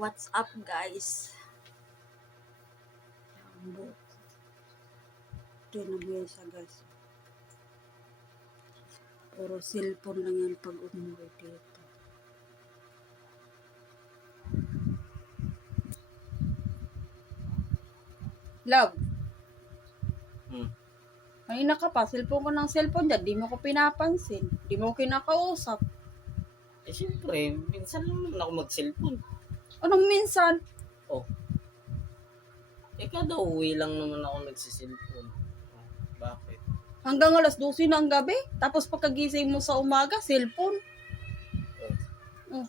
What's up, guys? Tinagyan siya, guys. Puro cellphone lang yan pag umuwi dito. Love. Kanina ka pa, cellphone ko ng cellphone dyan. Di mo ko pinapansin. Di mo ko kinakausap. Eh, siyempre, minsan lang naman ako mag-cellphone. Anong minsan? Oh. Eh, kada uwi lang naman ako nagsiselfone. Oh, bakit? Hanggang alas 12 na ang gabi. Tapos pagkagising mo sa umaga, cellphone. Oh.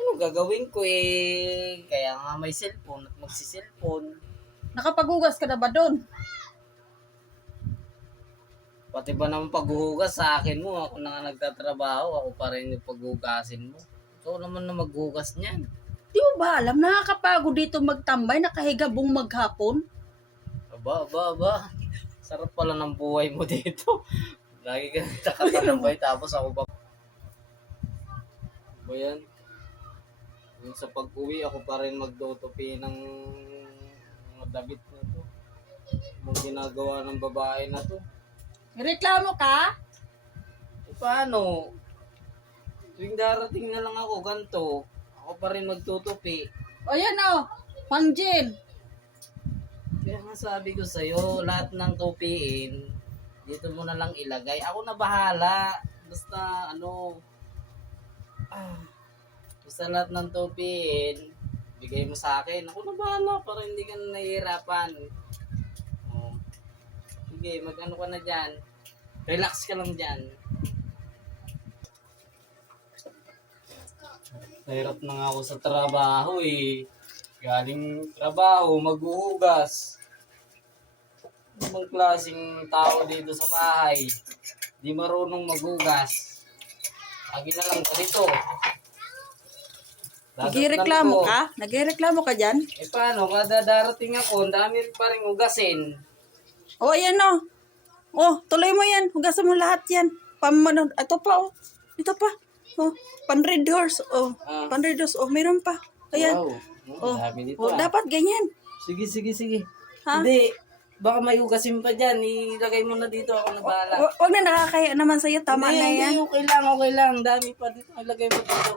Ano gagawin ko eh? Kaya nga may cellphone at magsiselfone. Nakapaghugas ka na ba doon? Pati ba naman paghuhugas sa akin mo? Ako na nga nagtatrabaho. Ako pa rin yung paghugasin mo. Ikaw naman na maghugas niyan. Di mo ba alam, nakakapagod dito magtambay, nakahiga buong maghapon? Aba. Sarap pala ng buhay mo dito. Lagi ka nakatanambay tapos ako pa. Ba yan? Yung sa pag-uwi, ako pa rin magdotopi ng mga damit na to. Yung ginagawa ng babae na to. Reklamo ka? E paano? Tuwing darating na lang ako, ganito. Ako pa rin magtutupi. O yan o, Pangjin. Kaya nga sabi ko sa'yo, lahat ng tupiin, dito mo na lang ilagay. Ako na bahala. Basta basta lahat ng tupiin, bigay mo sa akin. Ako na bahala para hindi ka na nahihirapan. Oh. Sige, mag-ano ka na dyan. Relax ka lang dyan. Nahirap na nga ako sa trabaho eh. Galing trabaho, maghuhugas. Ano bang klaseng tao dito sa bahay? Di marunong maghugas. Lagi na lang ganito. Nagreklamo ka? Nagreklamo ka dyan? Eh paano? Kada darating ako, ang dami pa rin hugasin. O yan o. O, tuloy mo yan. Hugasan mo lahat yan. Ito pa o. Ito pa. O, pan-red horse. O, pan-red horse. O, meron pa. Ayan. Wow. Dami dito Dapat ganyan. Sige. Ha? Hindi. Baka may hugasin pa dyan. Ilagay mo na dito. Ako na bahala. Huwag na nakakaya naman sa'yo. Tama na yan. Hindi, okay lang. Dami pa dito. Ilagay mo dito.